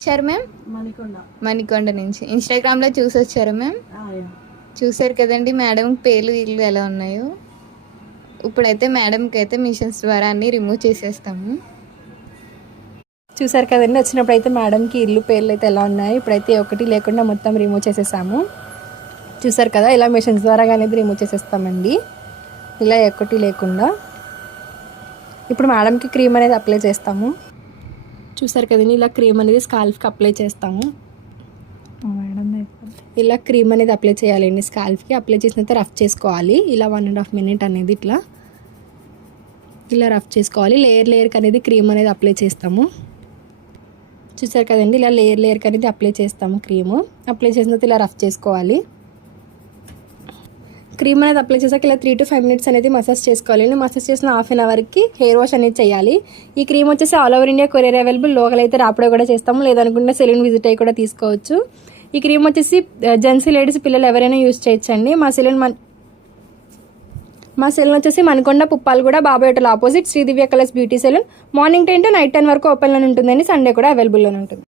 వచ్చారు మ్యామ్? మణికొండ నుంచి ఇన్స్టాగ్రామ్లో చూసి వచ్చారు మ్యామ్? చూసారు కదండి మేడం పేర్లు ఇల్లు ఎలా ఉన్నాయో. ఇప్పుడైతే మేడంకి అయితే మిషన్స్ ద్వారా అన్నీ రిమూవ్ చేసేస్తాము. చూసారు కదండి, వచ్చినప్పుడు అయితే మేడంకి ఇల్లు పేర్లు అయితే ఎలా ఉన్నాయి. ఇప్పుడైతే ఒకటి లేకుండా మొత్తం రిమూవ్ చేసేసాము. చూసారు కదా, ఇలా మిషన్స్ ద్వారా అనేది రిమూవ్ చేసేస్తామండి, ఇలా ఒకటి లేకుండా. ఇప్పుడు మేడంకి క్రీమ్ అనేది అప్లై చేస్తాము. చూసారు కదండి, ఇలా క్రీమ్ అనేది స్కాల్ఫ్కి అప్లై చేస్తాము. ఇలా క్రీమ్ అనేది అప్లై చేయాలండి స్కాల్ఫ్కి. అప్లై చేసిన తర్వాత రఫ్ చేసుకోవాలి. ఇలా 1.5 minute అనేది ఇలా రఫ్ చేసుకోవాలి. లేయర్కి అనేది క్రీమ్ అనేది అప్లై చేస్తాము. చూసారు కదండి, ఇలా లేయర్కి అనేది అప్లై చేస్తాము. క్రీము అప్లై చేసిన తర్వాత ఇలా రఫ్ చేసుకోవాలి. క్రీమ్ అనేది అప్లై చేసాక ఇలా 3 to 5 minutes అనేది మసాజ్ చేసుకోవాలి. మసాజ్ చేసిన 1/2 hourకి హెయిర్ వాష్ అనేది చేయాలి. ఈ క్రీమ్ వచ్చేసి all over India courier available. Local అయితే రాపిడో కూడా చేస్తాము, లేదనుకుంటే సెలూన్ విజిట్ అయ్యి కూడా తీసుకోవచ్చు. ఈ క్రీమ్ వచ్చేసి జెంట్స్, లేడీస్, పిల్లలు ఎవరైనా యూజ్ చేయొచ్చండి. మా సెలూన్ వచ్చేసి Manikonda, Puppalaguda, Babai hotel opposite Sri Divya colours beauty salon. Morning 10 to night 10 వరకు ఓపెన్లో ఉంటుందండి. సండే కూడా అవైలబుల్లోనే ఉంటుంది.